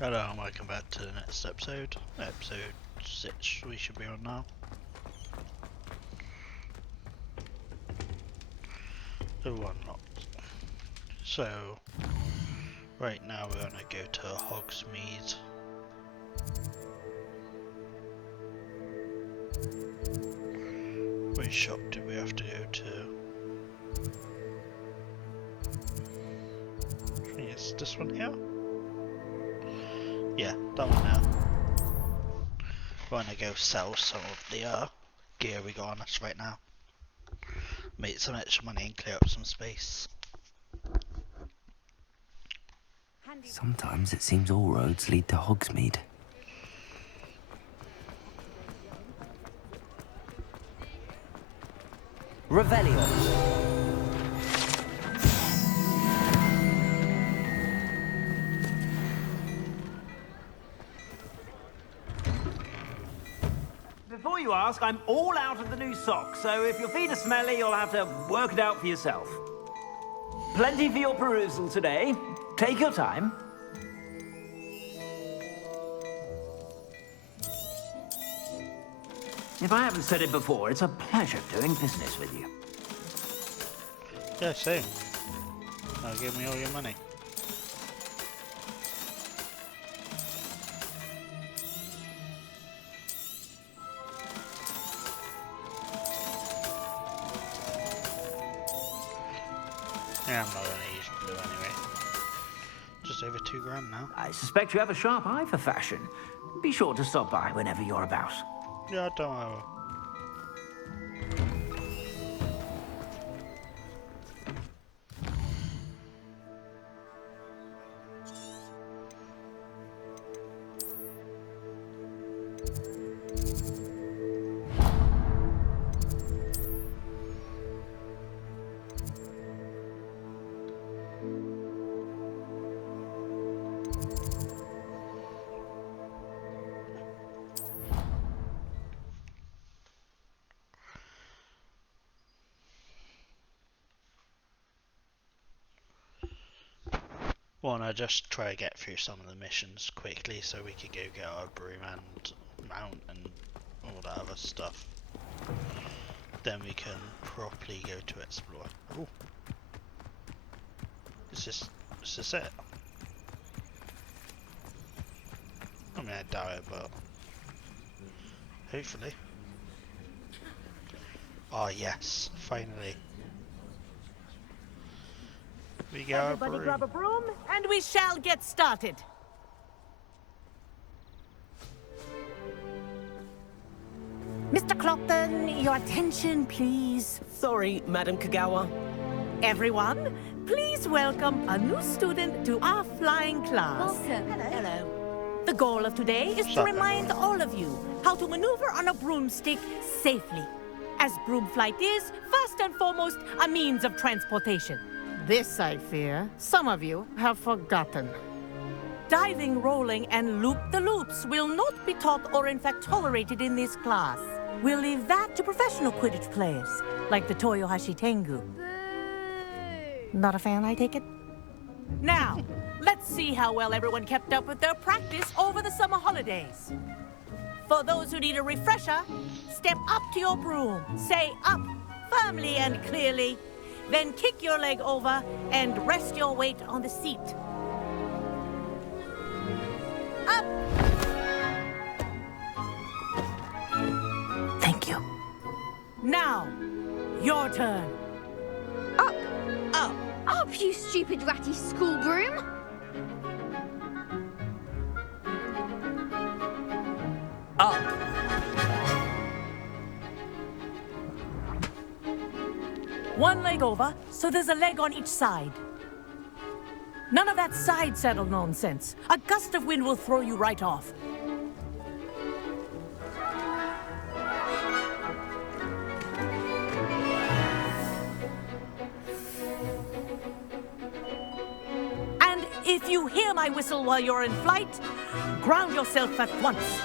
Hello and welcome back to the next episode. Episode 6 we should be on now. The one locked. So, right now we're gonna go to Hogsmeade. Which shop do we have to go to? I think it's this one here? Yeah, that one now. We're gonna go sell some of the gear we got on us right now. Make some extra money and clear up some space. Sometimes it seems all roads lead to Hogsmeade. Revelio. Before you ask, I'm all out of the new socks, so if your feet are smelly, you'll have to work it out for yourself. Plenty for your perusal today. Take your time. If I haven't said it before, it's a pleasure doing business with you. Yeah, same. Now give me all your money. Yeah, I'm not gonna use blue anyway. Just over $2 now. I suspect you have a sharp eye for fashion. Be sure to stop by whenever you're about. Yeah, don't worry. Wanna just try to get through some of the missions quickly so we can go get our broom and mount and all that other stuff. Then we can properly go to explore. Ooh. Is this it? I mean, I doubt it, but hopefully. Oh yes, finally. We got Everybody our grab a broom, and we shall get started. Mr. Clopton, your attention, please. Sorry, Madam Kagawa. Everyone, please welcome a new student to our flying class. Welcome. Hello. The goal of today is to Sup, remind all of you how to maneuver on a broomstick safely. As broom flight is, first and foremost, a means of transportation. This, I fear, some of you have forgotten. Diving, rolling, and loop-the-loops will not be taught or in fact tolerated in this class. We'll leave that to professional Quidditch players, like the Toyohashi Tengu. Not a fan, I take it? Now, let's see how well everyone kept up with their practice over the summer holidays. For those who need a refresher, step up to your broom, say up, firmly and clearly, then kick your leg over and rest your weight on the seat. Up! Thank you. Now, your turn. Up, Up. up, you stupid ratty school broom. Up. One leg over, so there's a leg on each side. None of that side saddle nonsense. A gust of wind will throw you right off. And if you hear my whistle while you're in flight, ground yourself at once.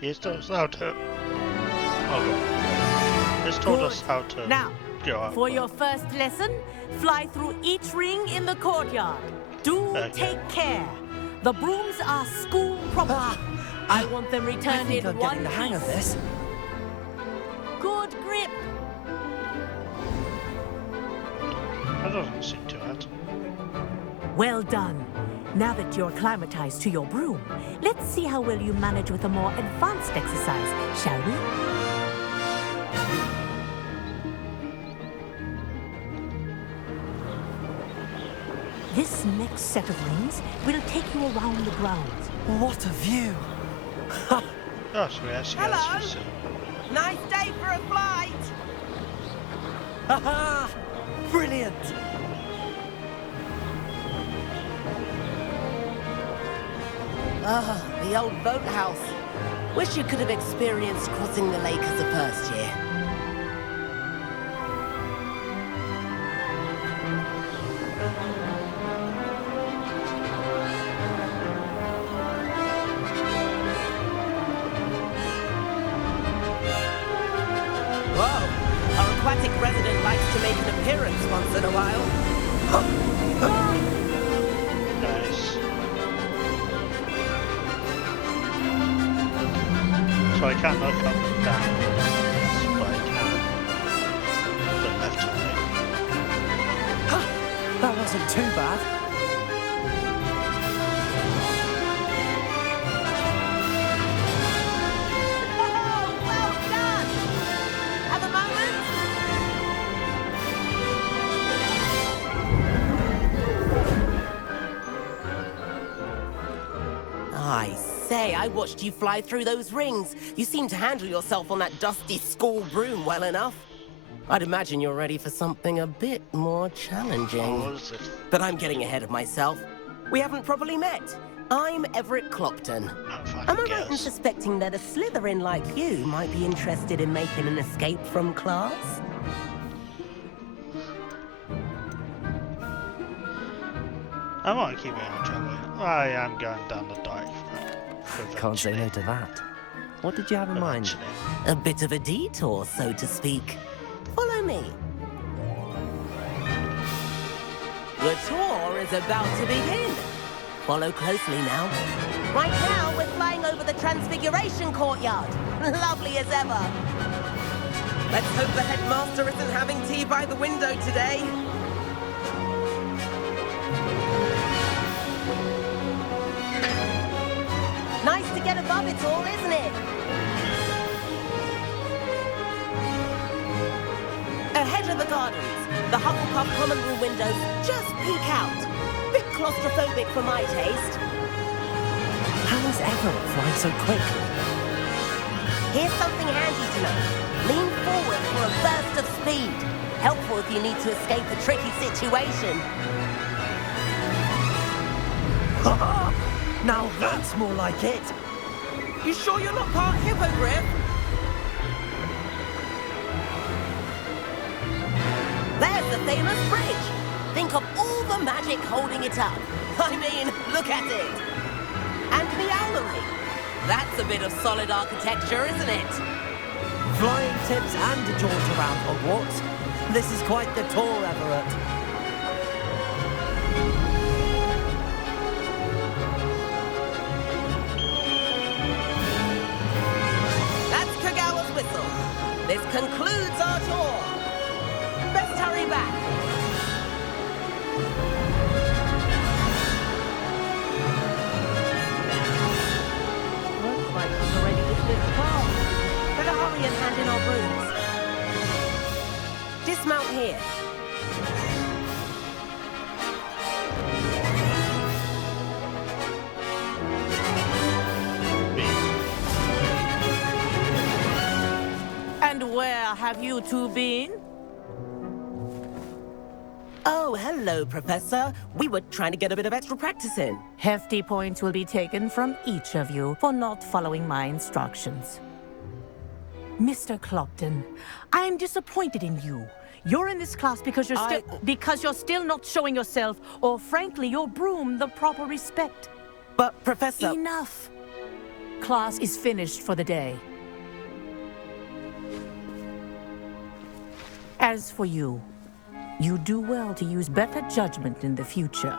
He's told us how to. Oh god. He's told us how to Now, go out. for your first lesson, fly through each ring in the courtyard. Do Okay. take care. The brooms are school property. I want them I returned think in I'm one getting the hang of piece. this. Good grip. That doesn't seem too hard. Well done. Now that you're acclimatized to your broom, let's see how well you manage with a more advanced exercise, shall we? This next set of rings will take you around the grounds. What a view! Oh, so we actually Hello? got to see. Nice day for a flight! Haha! Brilliant! Ah, the old boathouse. Wish you could have experienced crossing the lake as a first year. Whoa! Our aquatic resident likes to make an appearance once in a while. Nice. So I can't look up and down, but I can look left and right. That wasn't too bad. Oh, well done! Have a moment? I say, I watched you fly through those rings. You seem to handle yourself on that dusty school broom well enough. I'd imagine you're ready for something a bit more challenging. What is this? But I'm getting ahead of myself. We haven't properly met. I'm Everett Clopton. Not if I Am can I right in guess. suspecting that a Slytherin like you might be interested in making an escape from class? I want to keep it on trouble. I am going down the dark. Can't say no to that. What did you have in mind? Eventually. A bit of a detour, so to speak. Follow me. The tour is about to begin. Follow closely now. Right now, we're flying over the Transfiguration Courtyard. Lovely as ever. Let's hope the headmaster isn't having tea by the window today. Nice to get above it all, isn't it? Ahead of the gardens, the Hufflepuff common room windows just peek out. Bit claustrophobic for my taste. How is Everett flying so quickly? Here's something handy to know. Lean forward for a burst of speed. Helpful if you need to escape a tricky situation. Now that's more like it. You sure you're not part hippogriff? There's the famous bridge. Think of all the magic holding it up. I mean, look at it. And the owlery. That's a bit of solid architecture, isn't it? Flying tips and a jaunt around Hogwarts. This is quite the tour, Everett. That's Kagawa's whistle. This concludes our tour. Best hurry back. Looks like we've already dismissed class. Better hurry and hand in our brooms. Dismount here. And where have you two been? Oh, hello, Professor. We were trying to get a bit of extra practice in. Hefty points will be taken from each of you for not following my instructions. Mr. Clopton, I am disappointed in you. You're in this class because you're still not showing yourself, or frankly, your broom the proper respect. But, Professor... Enough. Class is finished for the day. As for you, you do well to use better judgment in the future.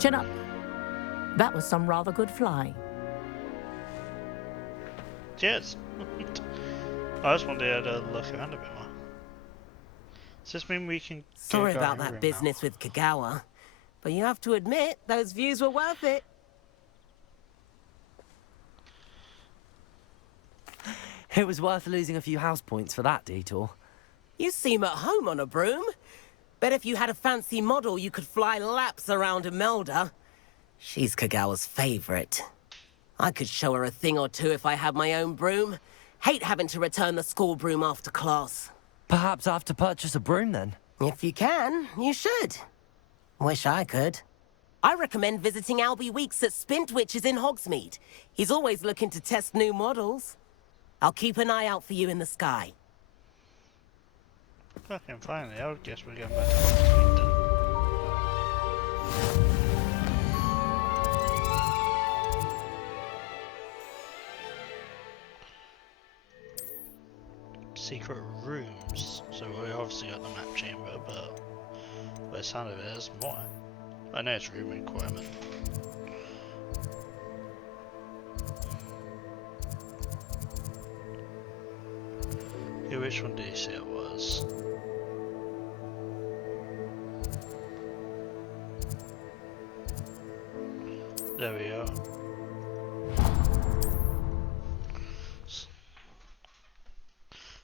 Chin up. That was some rather good flying. Cheers. I just wanted to look around a bit more. Does this mean we can Sorry go about Room that business with Kagawa, but you have to admit, those views were worth it. It was worth losing a few house points for that detour. You seem at home on a broom. Bet if you had a fancy model, you could fly laps around Imelda. She's Kagawa's favorite. I could show her a thing or two if I had my own broom. Hate having to return the school broom after class. Perhaps I have to purchase a broom then. If you can, you should. Wish I could. I recommend visiting Albie Weeks at Spintwitches in Hogsmeade. He's always looking to test new models. I'll keep an eye out for you in the sky. Fucking finally, I would guess we're going back to Hogsmeade then. Secret rooms. So we obviously got the map chamber, but by the sound of it, there's more. I know it's room requirement. Yeah, which one did you say it was? There we go.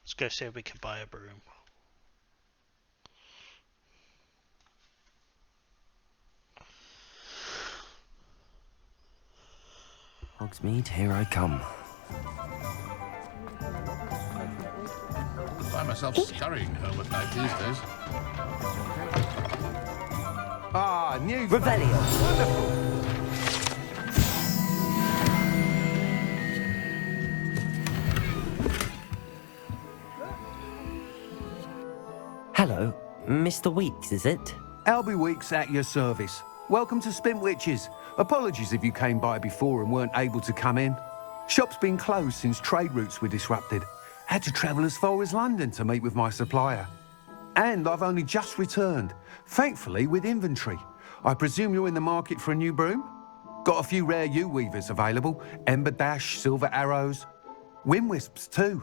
Let's go see if we can buy a broom. Hogsmeade, here I come. I find myself scurrying home at night these days. Ah, new Revelio. Wonderful. Hello, Mr. Weeks, is it? Albie Weeks at your service. Welcome to Spintwitches. Apologies if you came by before and weren't able to come in. Shop's been closed since trade routes were disrupted. Had to travel as far as London to meet with my supplier. And I've only just returned, thankfully with inventory. I presume you're in the market for a new broom? Got a few rare U-weavers available. Ember Dash, Silver Arrows. Wind Wisps too.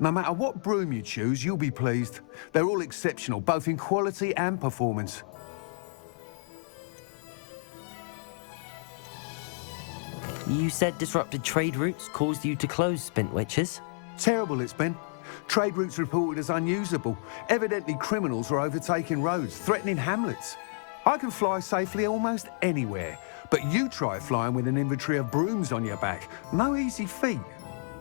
No matter what broom you choose, you'll be pleased. They're all exceptional, both in quality and performance. You said disrupted trade routes caused you to close Spintwitches? Terrible it's been. Trade routes reported as unusable. Evidently criminals are overtaking roads, threatening hamlets. I can fly safely almost anywhere, but you try flying with an inventory of brooms on your back. No easy feat.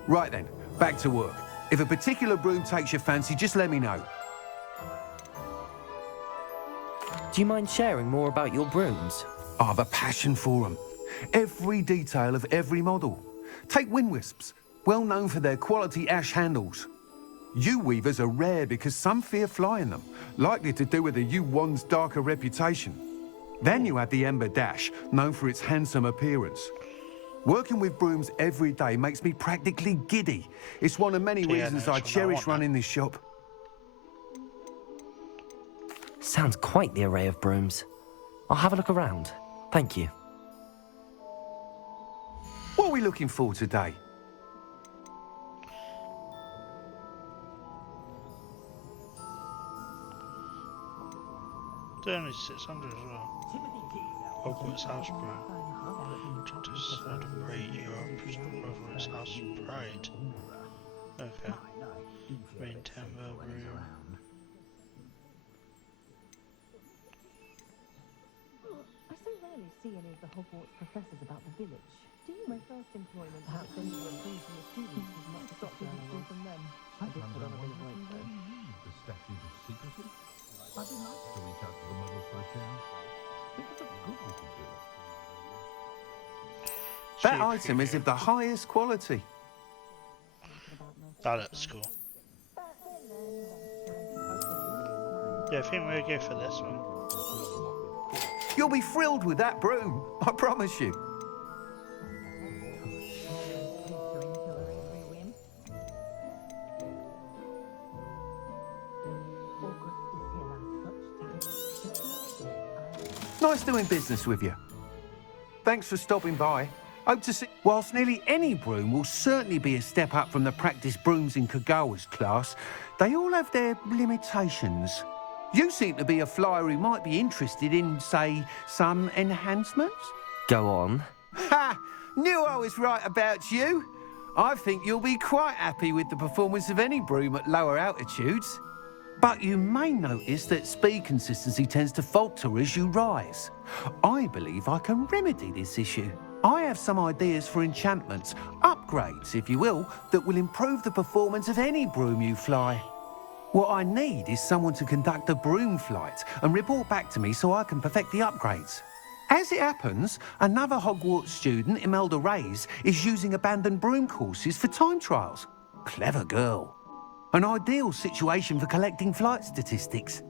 Right then, back to work. If a particular broom takes your fancy, just let me know. Do you mind sharing more about your brooms? I have a passion for them. Every detail of every model. Take Wind Wisps, well known for their quality ash handles. U-weavers are rare because some fear flying them, likely to do with the U-wand's darker reputation. Then you have the Ember Dash, known for its handsome appearance. Working with brooms every day makes me practically giddy. It's one of many reasons I cherish running this shop. Sounds quite the array of brooms. I'll have a look around. Thank you. What are we looking for today? Only 600 as well. Hogwarts house broom. To celebrate your Hogwarts house pride. Okay. Rain timber broom. I so rarely see any of the Hogwarts professors about the village. Do you? My first employment perhaps any were free from the students as much as Dr. Hickson from them. I did put on a bit of weight though. The statute of secrecy? I'd be nice to reach out to the muggles for a change. Think of the good we could do. That item is of the highest quality. That looks cool. Yeah, I think we'll go for this one. You'll be thrilled with that broom, I promise you. Nice doing business with you. Thanks for stopping by. Hope to see... Whilst nearly any broom will certainly be a step up from the practice brooms in Kagawa's class, they all have their limitations. You seem to be a flyer who might be interested in, say, some enhancements? Go on. Ha! Knew I was right about you. I think you'll be quite happy with the performance of any broom at lower altitudes. But you may notice that speed consistency tends to falter as you rise. I believe I can remedy this issue. I have some ideas for enchantments, upgrades, if you will, that will improve the performance of any broom you fly. What I need is someone to conduct a broom flight and report back to me so I can perfect the upgrades. As it happens, another Hogwarts student, Imelda Reyes, is using abandoned broom courses for time trials. Clever girl. An ideal situation for collecting flight statistics.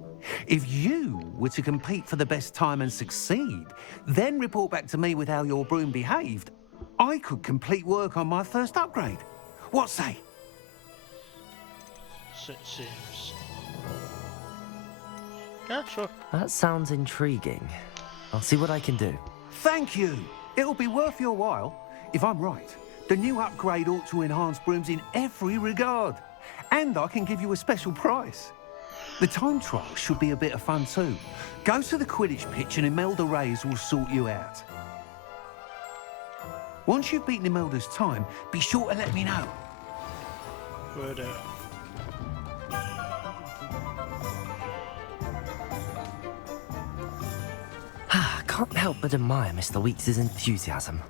If you were to compete for the best time and succeed, then report back to me with how your broom behaved, I could complete work on my first upgrade. What say? Seems... Yeah, sure. That sounds intriguing. I'll see what I can do. Thank you. It'll be worth your while. If I'm right, the new upgrade ought to enhance brooms in every regard. And I can give you a special price. The time trial should be a bit of fun too. Go to the Quidditch pitch and Imelda Reyes will sort you out. Once you've beaten Imelda's time, be sure to let me know. Will do. Can't help but admire Mr. Weeks' enthusiasm.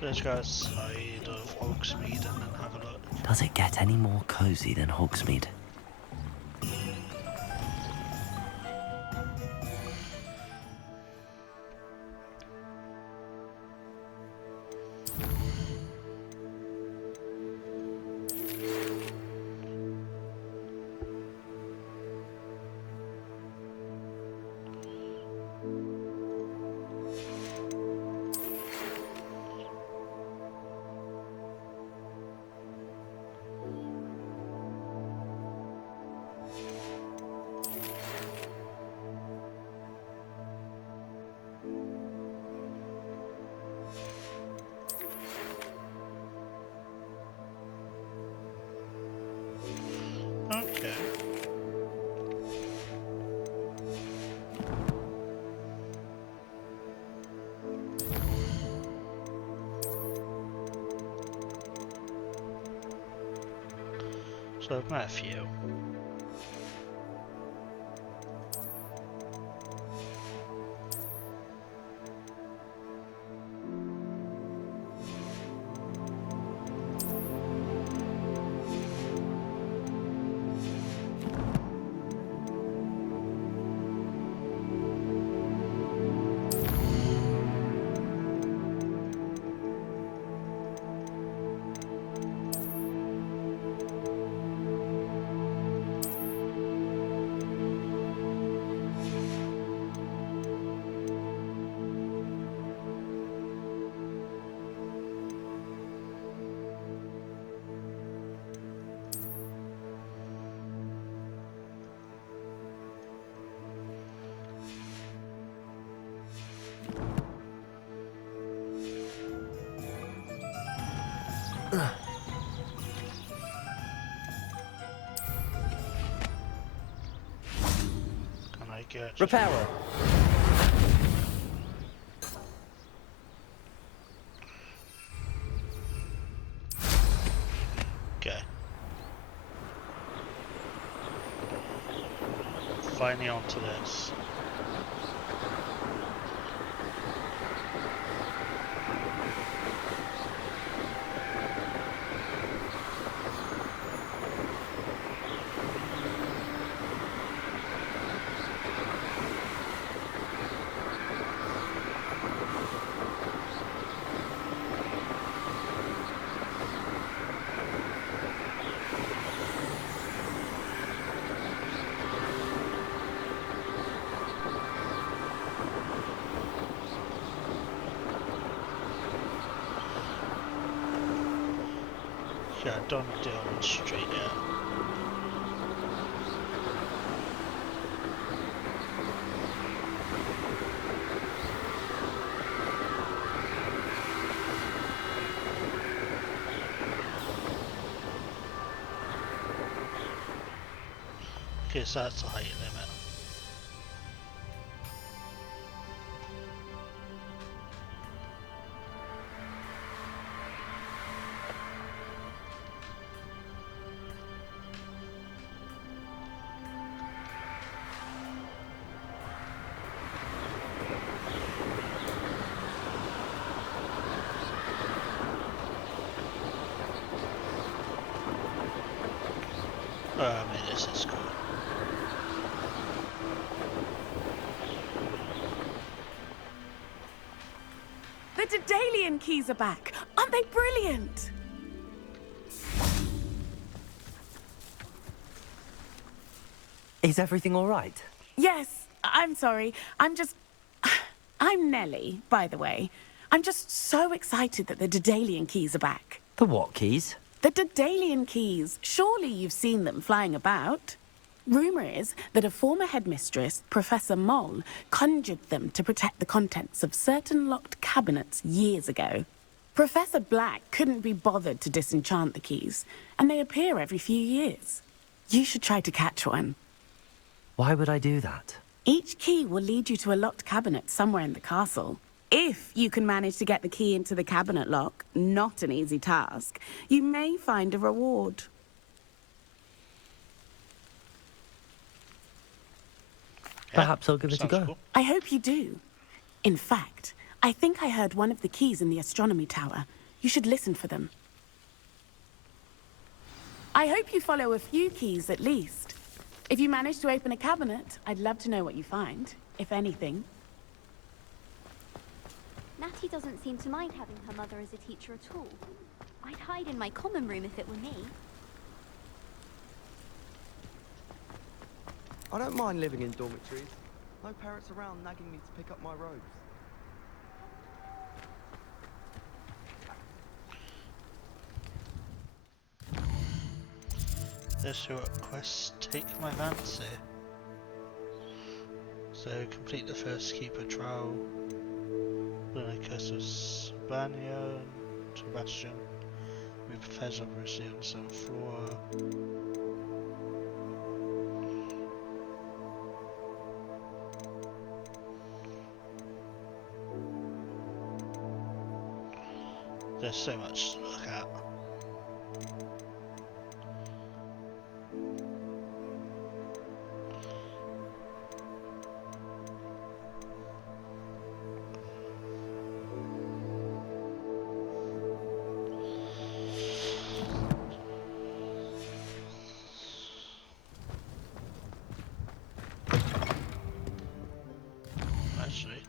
Let's go outside of Hogsmeade and then have a look. Does it get any more cozy than Hogsmeade? Okay. So I've met a few. Can I get... Repairer. Okay. Finally onto this. Yeah, don't do it straight yet. Okay, so that's the height limit. I mean, this is cool. The Daedalian keys are back. Aren't they brilliant? Is everything all right? Yes, I'm sorry. I'm Nellie, by the way. I'm just so excited that the Daedalian keys are back. The what keys? The Daedalian keys. Surely you've seen them flying about. Rumour is that a former headmistress, Professor Moll, conjured them to protect the contents of certain locked cabinets years ago. Professor Black couldn't be bothered to disenchant the keys, and they appear every few years. You should try to catch one. Why would I do that? Each key will lead you to a locked cabinet somewhere in the castle. If you can manage to get the key into the cabinet lock, not an easy task, you may find a reward. Perhaps I'll give it a go. Cool. I hope you do. In fact, I think I heard one of the keys in the astronomy tower. You should listen for them. I hope you follow a few keys at least. If you manage to open a cabinet, I'd love to know what you find, if anything. Natty doesn't seem to mind having her mother as a teacher at all. I'd hide in my common room if it were me. I don't mind living in dormitories. No parents around nagging me to pick up my robes. Let's see what quests take my fancy. So complete the first keeper trial. Learn a curse of Spania and Sebastian. Move Fez obviously on the 7th floor. There's so much to look at. Actually,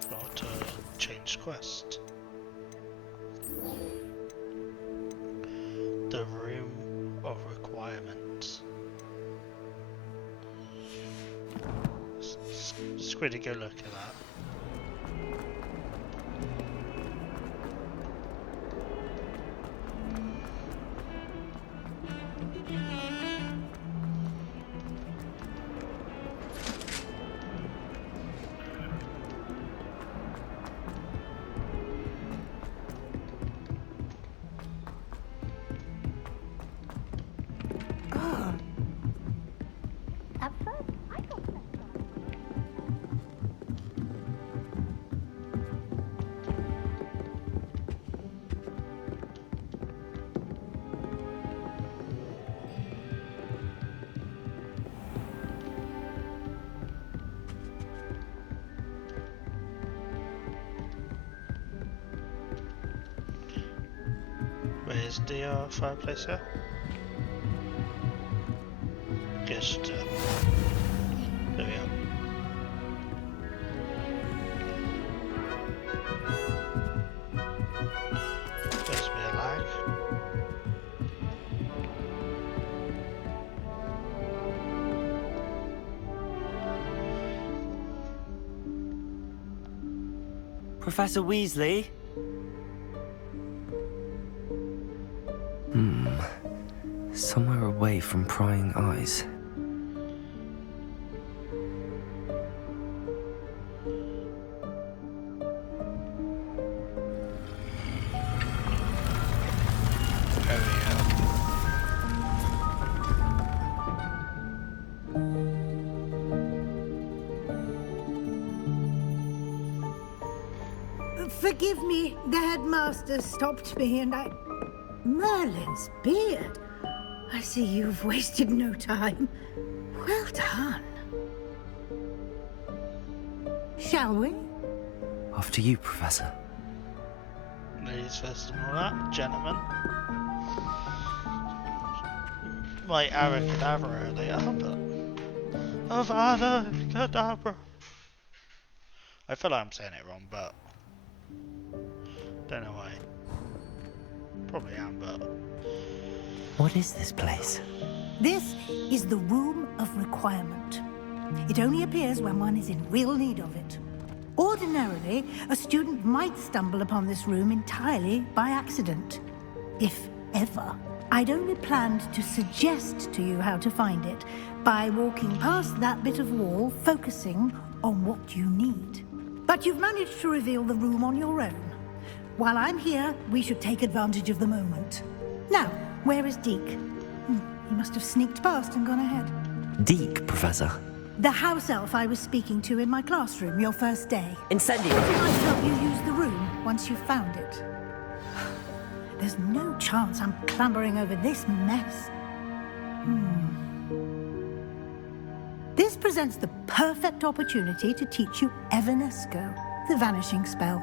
forgot to change quest. The Room of Requirements. Squiddy, go look at that. At first, I thought that. Where's the fireplace here? Just there we are. There's a bit of lag. Professor Weasley? Somewhere away from prying eyes. There we go. Forgive me, the headmaster stopped me and I... Merlin's beard. I see you've wasted no time. Well done. Shall we? After you, Professor. Ladies first and all that, gentlemen. My abracadabra they are, but... Avada Kedavra. I feel like I'm saying it wrong, but... Don't know why. Probably am, but... What is this place? This is the Room of Requirement. It only appears when one is in real need of it. Ordinarily, a student might stumble upon this room entirely by accident. If ever. I'd only planned to suggest to you how to find it by walking past that bit of wall, focusing on what you need. But you've managed to reveal the room on your own. While I'm here, we should take advantage of the moment. Now, where is Deke? He must have sneaked past and gone ahead. Deke, Professor. The house elf I was speaking to in my classroom your first day. Incendiary. I might help you use the room once you've found it. There's no chance I'm clambering over this mess. This presents the perfect opportunity to teach you Evanesco, the vanishing spell.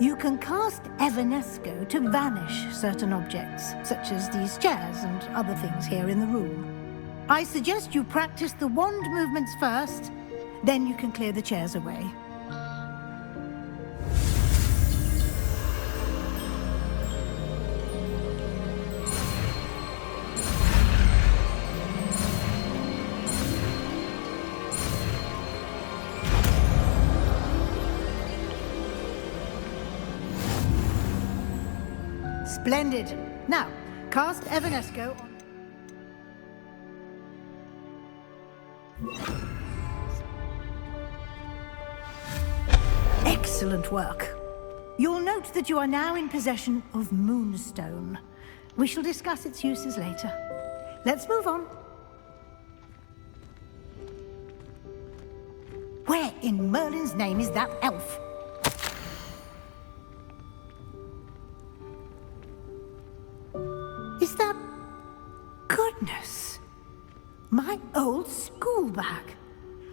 You can cast Evanesco to vanish certain objects, such as these chairs and other things here in the room. I suggest you practice the wand movements first, then you can clear the chairs away. Splendid. Now, cast Evanesco on... Excellent work. You'll note that you are now in possession of Moonstone. We shall discuss its uses later. Let's move on. Where in Merlin's name is that elf? Is that... Goodness. My old school bag.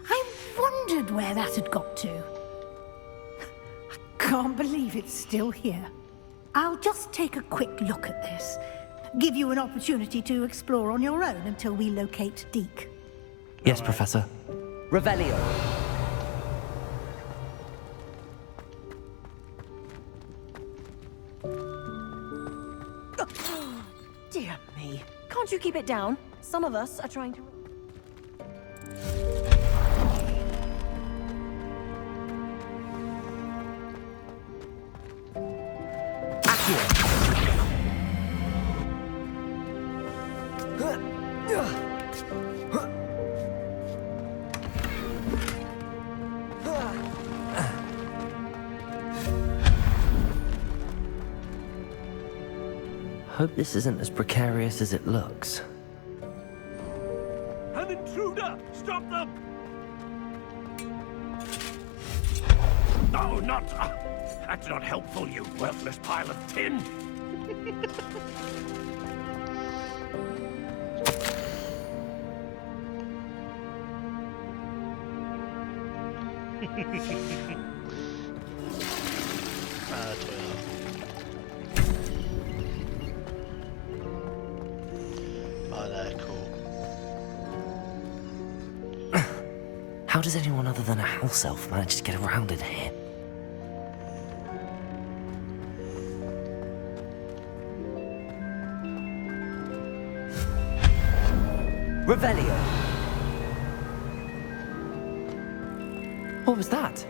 I wondered where that had got to. I can't believe it's still here. I'll just take a quick look at this. Give you an opportunity to explore on your own until we locate Deke. Yes, Professor. Revelio. Dear me. Can't you keep it down? Some of us are trying to... Hope this isn't as precarious as it looks. An intruder! Stop them! No, not... that's not helpful, you worthless pile of tin! How does anyone other than a house elf manage to get around in here? Revelio. What was that?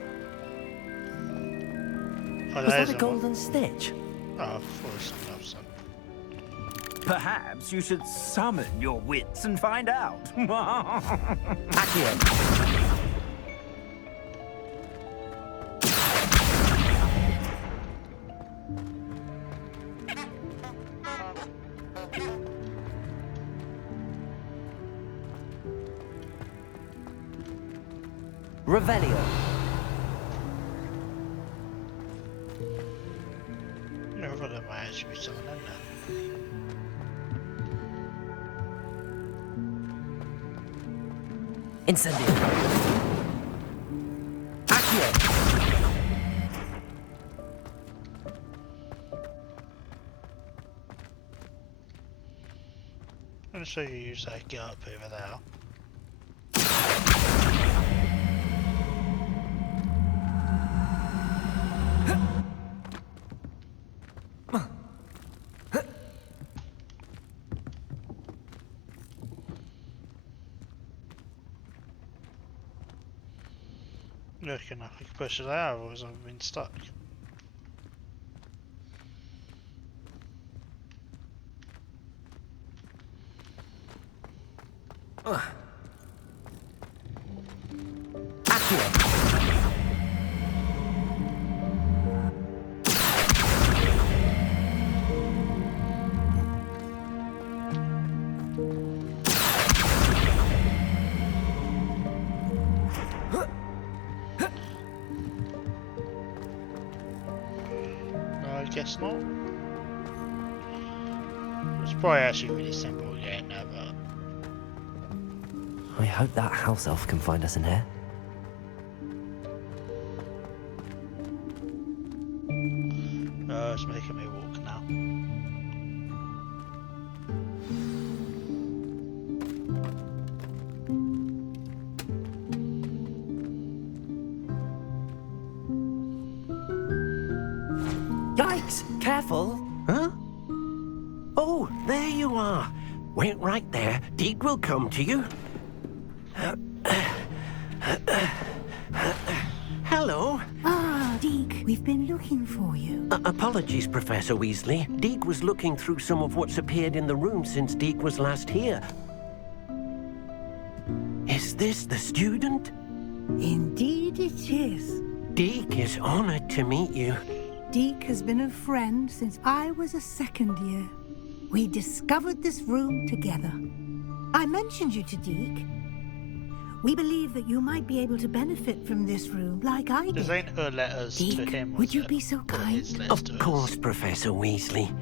Oh, Was that a golden stitch? Oh, of course, I love some. Perhaps you should summon your wits and find out. Accio. Revelio. should be someone in there. Incendio. Accio. I'm going to show you use that get up over there. Looking like I can push it out, otherwise I've been stuck. I guess not. It's probably actually really simple getting there, but I hope that house elf can find us in here. it's making me walk now. Yikes! Careful! Huh? Oh, there you are. Wait right there. Deke will come to you. Hello. Ah, Deke, we've been looking for you. Apologies, Professor Weasley. Deke was looking through some of what's appeared in the room since Deke was last here. Is this the student? Indeed it is. Deke is honored to meet you. Deke has been a friend since I was a second year. We discovered this room together. I mentioned you to Deke. We believe that you might be able to benefit from this room like I did. This ain't her letters Deke, to him, would you be so kind? Of course, Professor Weasley.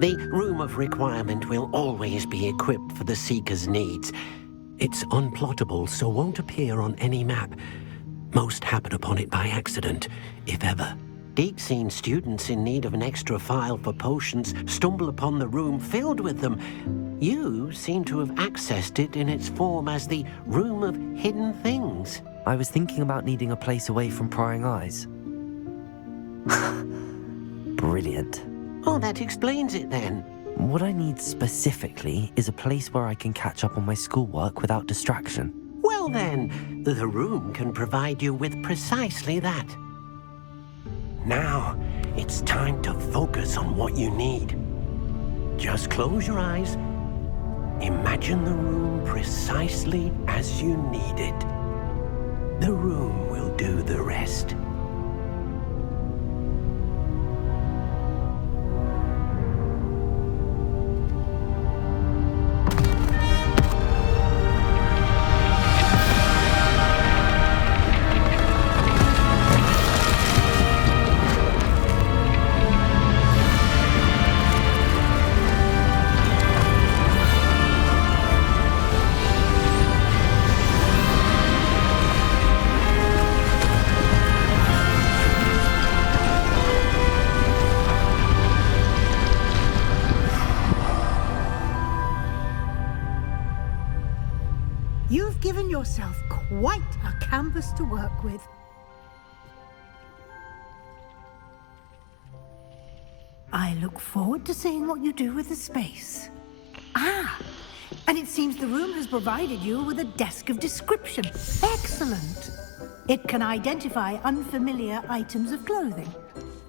The Room of Requirement will always be equipped for the Seeker's needs. It's unplottable, so won't appear on any map. Most happen upon it by accident, if ever. Deke's seen students in need of an extra file for potions stumble upon the room filled with them. You seem to have accessed it in its form as the Room of Hidden Things. I was thinking about needing a place away from prying eyes. Brilliant. Oh, that explains it then. What I need specifically is a place where I can catch up on my schoolwork without distraction. Well then, the room can provide you with precisely that. Now, it's time to focus on what you need. Just close your eyes. Imagine the room precisely as you need it. The room will do the rest. You've given yourself quite a canvas to work with. I look forward to seeing what you do with the space. Ah, and it seems the room has provided you with a desk of description. Excellent. It can identify unfamiliar items of clothing.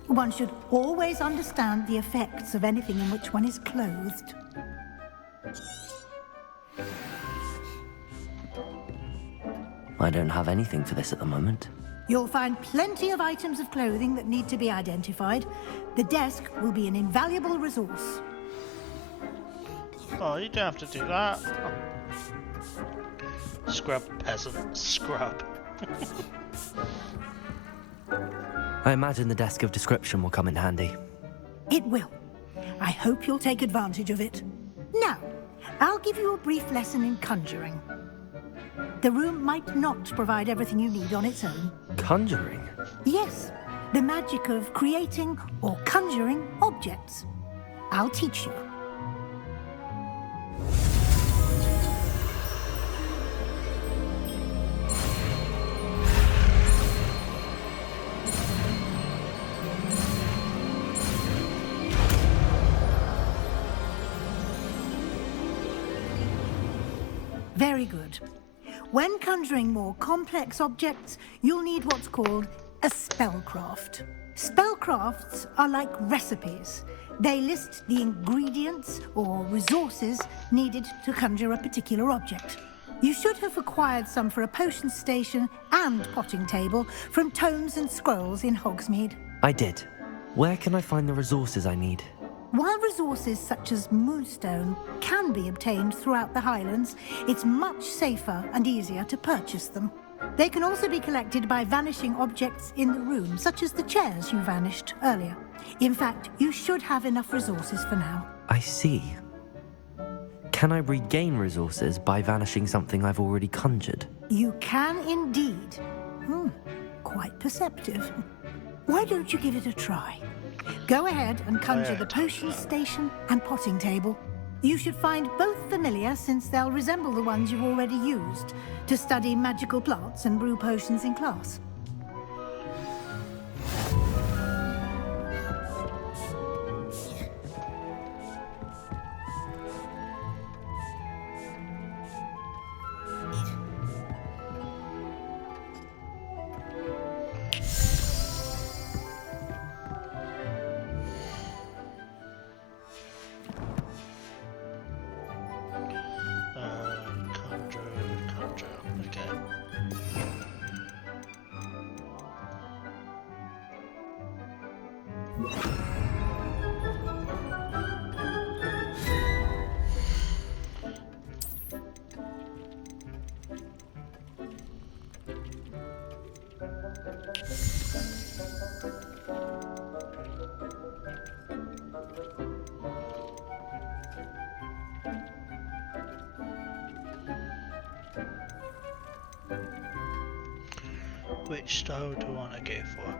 One should always understand the effects of anything in which one is clothed. I don't have anything for this at the moment. You'll find plenty of items of clothing that need to be identified. The desk will be an invaluable resource. Oh, you don't have to do that. Scrub, peasant, scrub. I imagine the desk of description will come in handy. It will. I hope you'll take advantage of it. Now, I'll give you a brief lesson in conjuring. The room might not provide everything you need on its own. Conjuring? Yes, the magic of creating or conjuring objects. I'll teach you. Very good. When conjuring more complex objects, you'll need what's called a spellcraft. Spellcrafts are like recipes. They list the ingredients or resources needed to conjure a particular object. You should have acquired some for a potion station and potting table from tomes and scrolls in Hogsmeade. I did. Where can I find the resources I need? While resources such as moonstone can be obtained throughout the Highlands, it's much safer and easier to purchase them. They can also be collected by vanishing objects in the room, such as the chairs you vanished earlier. In fact, you should have enough resources for now. I see. Can I regain resources by vanishing something I've already conjured? You can indeed. Quite perceptive. Why don't you give it a try? Go ahead and conjure the potion station and potting table. You should find both familiar, since they'll resemble the ones you've already used to study magical plants and brew potions in class. Conjure. Okay. Which style do I want to go for?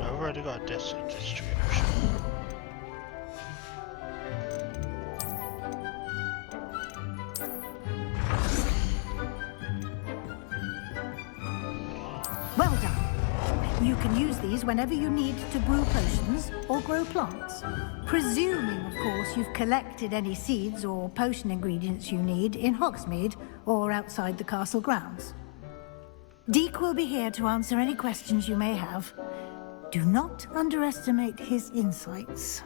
I've already got a desk distribution. Well done. You can use these whenever you need to brew potions or grow plants. Presuming, of course, you've collected any seeds or potion ingredients you need in Hogsmeade or outside the castle grounds. Deek will be here to answer any questions you may have. Do not underestimate his insights.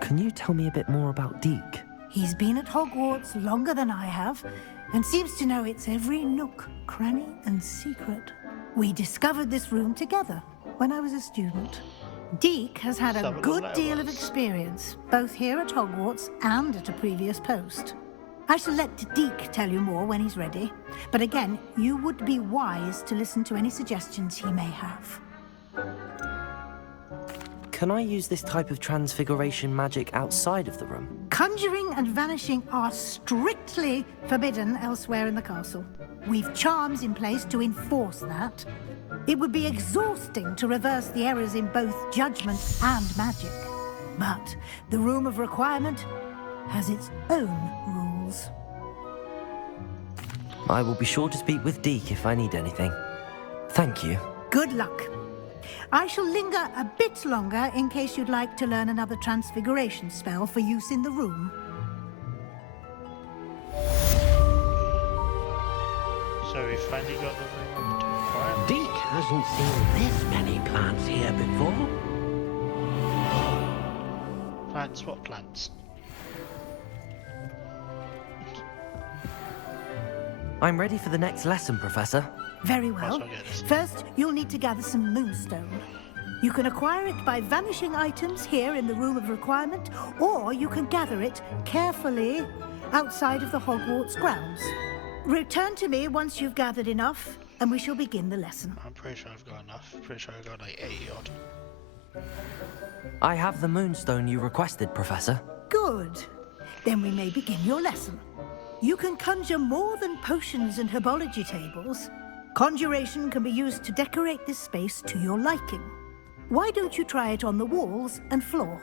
Can you tell me a bit more about Deek? He's been at Hogwarts longer than I have, and seems to know its every nook, cranny, and secret. We discovered this room together when I was a student. Deek has had a good deal of experience, both here at Hogwarts and at a previous post. I shall let Deek tell you more when he's ready, but again, you would be wise to listen to any suggestions he may have. Can I use this type of transfiguration magic outside of the room? Conjuring and vanishing are strictly forbidden elsewhere in the castle. We've charms in place to enforce that. It would be exhausting to reverse the errors in both judgment and magic. But the Room of Requirement has its own rules. I will be sure to speak with Deke if I need anything. Thank you. Good luck. I shall linger a bit longer in case you'd like to learn another transfiguration spell for use in the room. So we finally got the room to require. Deke hasn't seen this many plants here before. Plants? What plants? I'm ready for the next lesson, Professor. Very well. First, you'll need to gather some moonstone. You can acquire it by vanishing items here in the Room of Requirement, or you can gather it carefully outside of the Hogwarts grounds. Return to me once you've gathered enough, and we shall begin the lesson. I'm pretty sure I've got enough. Pretty sure I got like 80 odd. I have the moonstone you requested, Professor. Good. Then we may begin your lesson. You can conjure more than potions and herbology tables. Conjuration can be used to decorate this space to your liking. Why don't you try it on the walls and floor?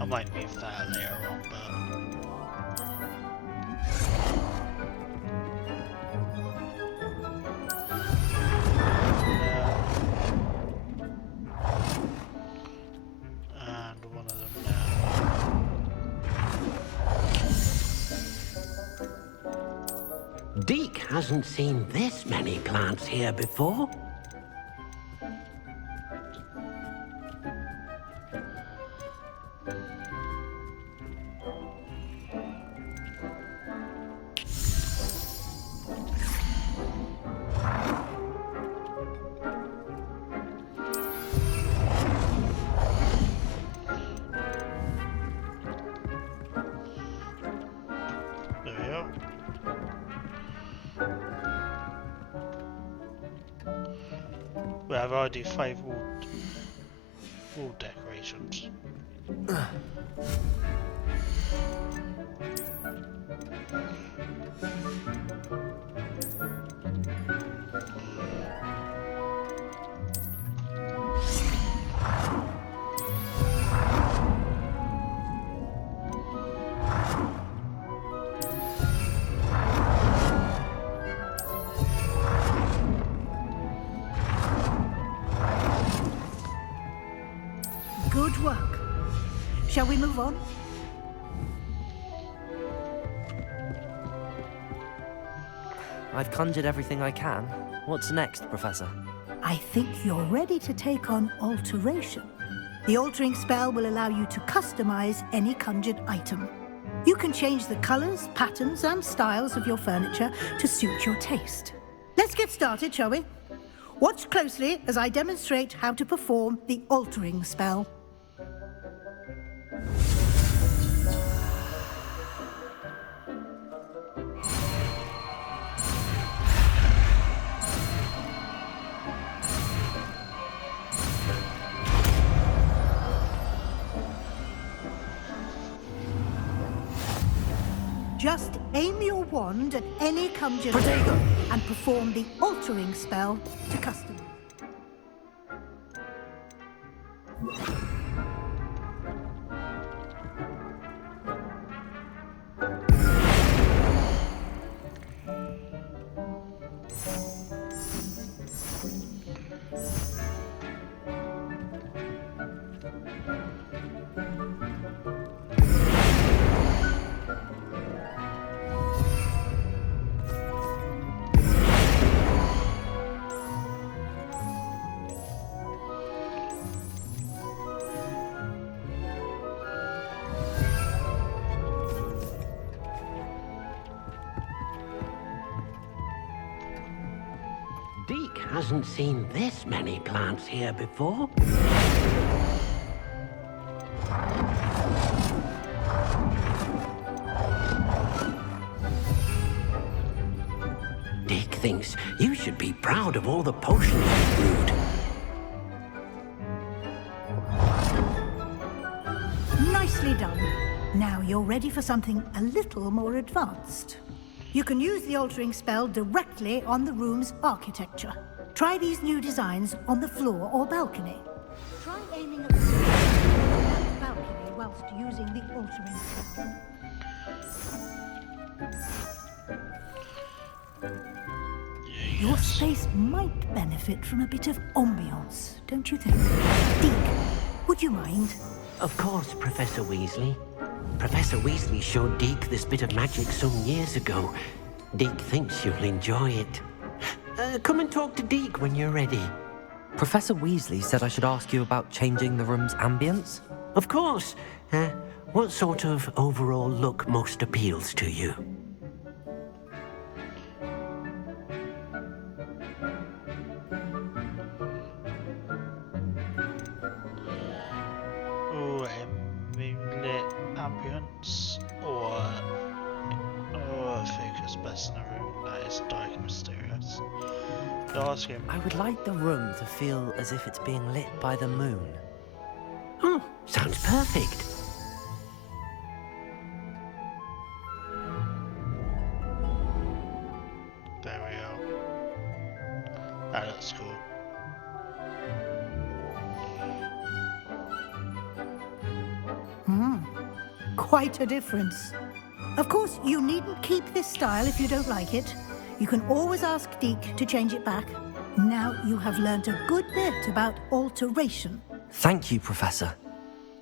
I might move that later on, but... and one of them now. Deke hasn't seen this many plants here before. There we go. Well, I've already 5 wall decorations. Good work. Shall we move on? I've conjured everything I can. What's next, Professor? I think you're ready to take on alteration. The altering spell will allow you to customize any conjured item. You can change the colors, patterns, and styles of your furniture to suit your taste. Let's get started, shall we? Watch closely as I demonstrate how to perform the altering spell. Just aim your wand at any conjured item and perform the altering spell to custom. Deke hasn't seen this many plants here before. Deke thinks you should be proud of all the potions you've brewed. Nicely done. Now you're ready for something a little more advanced. You can use the altering spell directly on the room's architecture. Try these new designs on the floor or balcony. Try aiming at the balcony whilst using the altering spell. Your space might benefit from a bit of ambiance, don't you think? Deke, would you mind? Of course, Professor Weasley. Professor Weasley showed Deke this bit of magic some years ago. Deke thinks you'll enjoy it. Come and talk to Deke when you're ready. Professor Weasley said I should ask you about changing the room's ambience. Of course. What sort of overall look most appeals to you? Oh, a moonlit ambience, or focus best in a room that is dark and mysterious. Ask him. I would like the room to feel as if it's being lit by the moon. Oh, sounds perfect. There we go. That looks cool. Quite a difference. Of course, you needn't keep this style if you don't like it. You can always ask Deke to change it back. Now you have learnt a good bit about alteration. Thank you, Professor.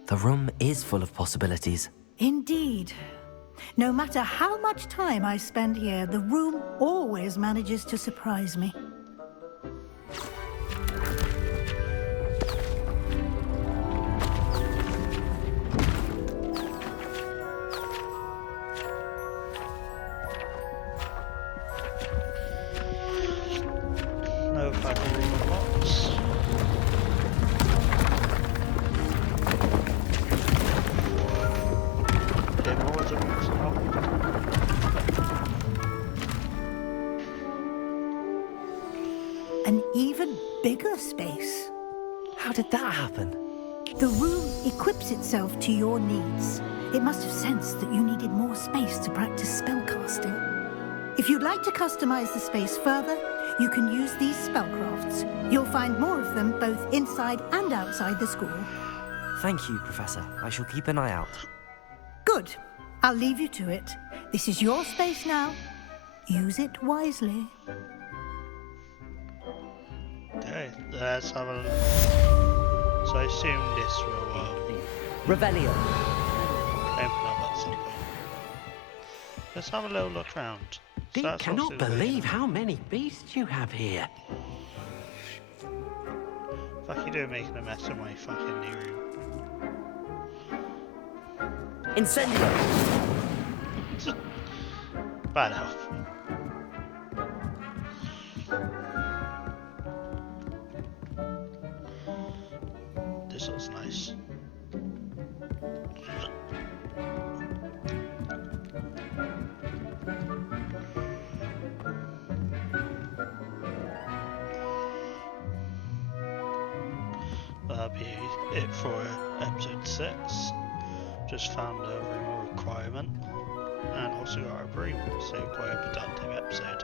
The room is full of possibilities. Indeed. No matter how much time I spend here, the room always manages to surprise me. No fucking room box. An even bigger space. How did that happen? The room equips itself to your needs. It must have sensed that you needed more space to practice spellcasting. If you'd like to customize the space further, you can use these spellcrafts. You'll find more of them both inside and outside the school. Thank you, Professor. I shall keep an eye out. Good. I'll leave you to it. This is your space now. Use it wisely. Okay, let's have a look. So I assume this will Revelio. open up at some point. Let's have a little look around. Deke cannot believe how many beasts you have here. Fuck you doing making a mess in my fucking new room. Incendio. Bad health. This looks nice. That'll be it for episode 6. Just found a remote requirement and also got a broom, so quite a productive episode.